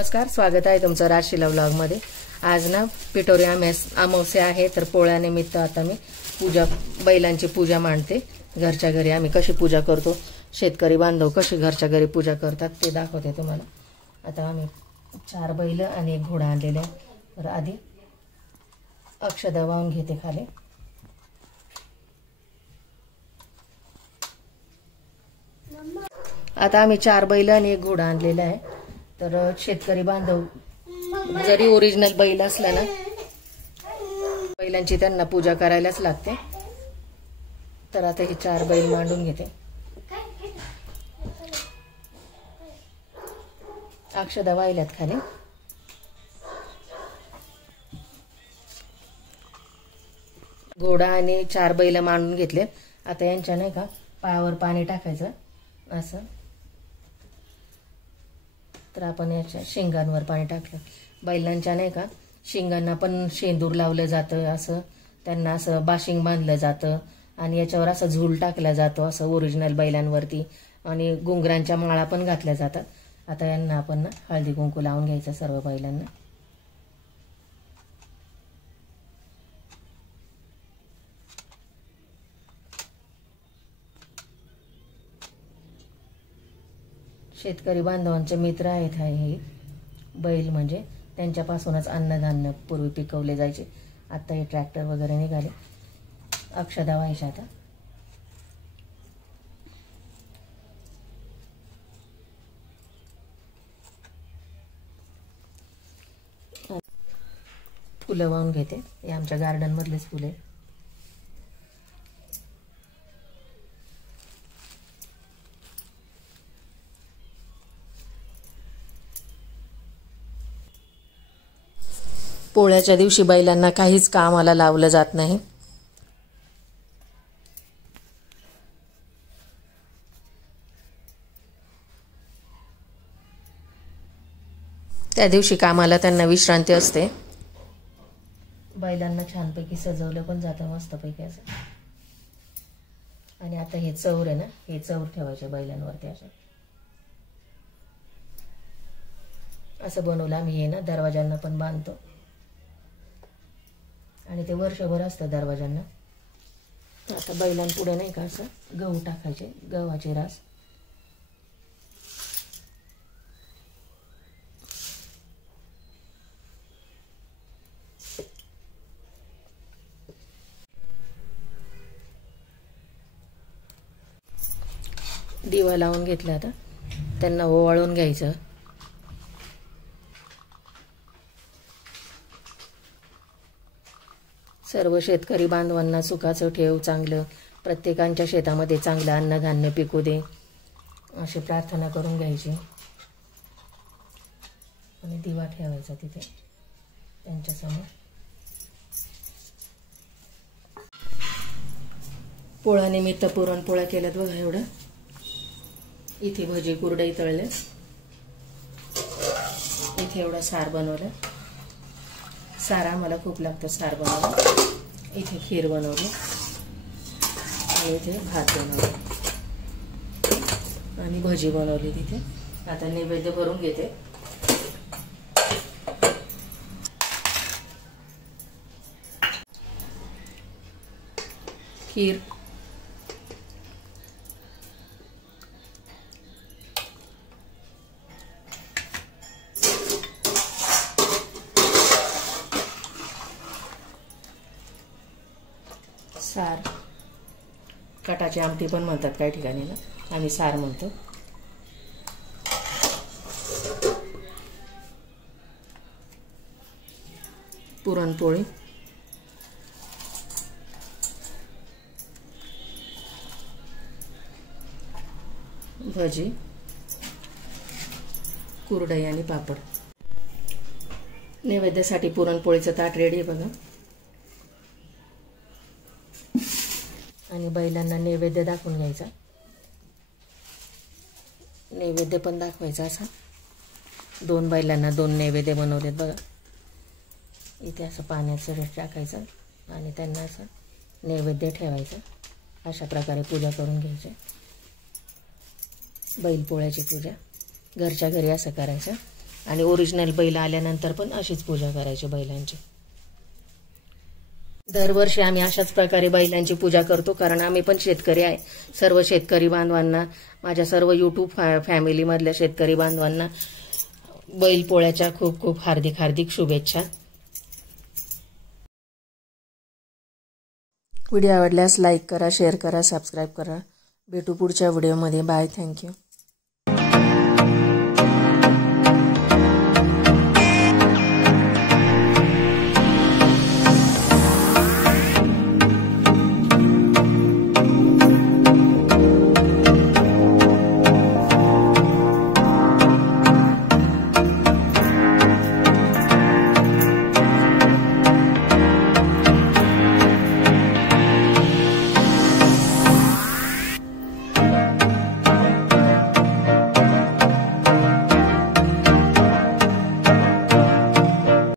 नमस्कार, स्वागत आहे तुमचं राजशिला व्लॉगमध्ये। आज ना पिठोरी अमावस्या आहे, तर पोळ्यानिमित्त आता मी बैलांची पूजा मांडते। घरच्या घरी आम्ही कशी पूजा करतो, शेतकरी बांधव कशी घरच्या घरी पूजा करतात ते दाखवते तुम्हाला। आता आम्ही 4 बैल आणि 1 घोडा आणलेले आहे। तर आधी अक्षदा वाहून घेते खाली। आता आम्ही 4 बैल आणि 1 घोडा आणलेला आहे। तर शेतकरी बांधव जरी ओरिजिनल बैल असला ना, बैलांची त्यांना पूजा करायलाच लागते। तर आता हे 4 बैल मांडून घेते। अक्षदा वाहिल्यात खाली। घोडा आणि 4 बैल मांडून घेतले। आता यांच्या नाही का पायावर पाणी टाकायचं असं। तर आपण याच्या शिंगांवर पाणी टाकलं। बैलांच्या नाही का शिंगांना पण शेंदूर लावलं जातं, असं त्यांना असं बाशिंग बांधलं जातं आणि याच्यावर असं झूल टाकला जातो असं ओरिजिनल बैलांवरती, आणि घुंगरांच्या माळा पण घातल्या जातात। आता यांना आपण ना हळदी कुंकू लावून घ्यायचं सर्व बैलांना। शेतकरी बांधवांचे मित्र आहेत हे बैल, म्हणजे त्यांच्यापासूनच अन्नधान्य पूर्वी पिकवले जायचे। आता हे ट्रॅक्टर वगैरे निघाले। अक्षदा व्हायच्या आता। फुलं वाहून घेते। हे आमच्या गार्डन मधलेच फुले। पोळ्याच्या दिवशी बैलांना काहीच कामाला लावलं जात नाही। त्या दिवशी कामाला त्यांना विश्रांती असते। बैलांना छानपैकी सजवलं पण जातं मस्तपैकी असं। आणि आता हे चौर आहे ना, हे चौर ठेवायचे बैलांवरती असं बनवलं आम्ही। हे ना दरवाजांना पण बांधतो आणि ते वर्षभर असतं दरवाजांना। आता बैलांपुढे नाही का असं गहू टाकायचे, गव्हाचे रास। दिवा लावून घेतला। आता त्यांना ओवाळून घ्यायचं। सर्व शेतकरी बांधवांना सुखाचं ठेव, चांगलं प्रत्येकांच्या शेतामध्ये चांगलं अन्नधान्य पिकू दे अशी प्रार्थना करून घ्यायची। आणि दिवा ठेवायचा तिथे त्यांच्यासमोर। पोळ्यानिमित्त पुरणपोळ्या केल्यात बघा एवढं। इथे भजी कुरडई तळले, इथे एवढं सार बनवलं। सार आम्हाला खूप लागतं सार बनवायला। इथे खीर बनवली आणि इथे भात बनवला आणि भजी बनवली तिथे। आता नैवेद्य भरून घेते। खीर, सार, कटाची आमटी पण म्हणतात काही ठिकाणी ना, आम्ही सार म्हणतो। पुरणपोळी, भजी, कुरडई आणि पापड। नैवेद्यासाठी पुरणपोळीचं ताट रेडी आहे बघा। आणि बैलांना नैवेद्य दाखवून घ्यायचा। नैवेद्य पण दाखवायचा असा। 2 बैलांना 2 नैवेद्य बनवलेत बघा। इथे असं पाण्याचं टाकायचं आणि त्यांना असं नैवेद्य ठेवायचं। अशा प्रकारे पूजा करून घ्यायची। बैलपोळ्याची पूजा घरच्या घरी असं करायचं। आणि ओरिजिनल बैल आल्यानंतर पण अशीच पूजा करायची बैलांची. दरवर्षी आम्ही अशाच प्रकारे बैलांची पूजा करतो, कारण आम्ही पण शेतकरी आहे. सर्व शेतकरी बांधवांना, माझ्या सर्व यूट्यूब फॅमिलीमधल्या शेतकरी बांधवांना बैलपोळ्याच्या खूप खूप हार्दिक हार्दिक शुभेच्छा. व्हिडिओ आवडल्यास लाईक करा, शेअर करा, सबस्क्राईब करा. भेटू पुढच्या व्हिडिओमध्ये. बाय. थँक्यू.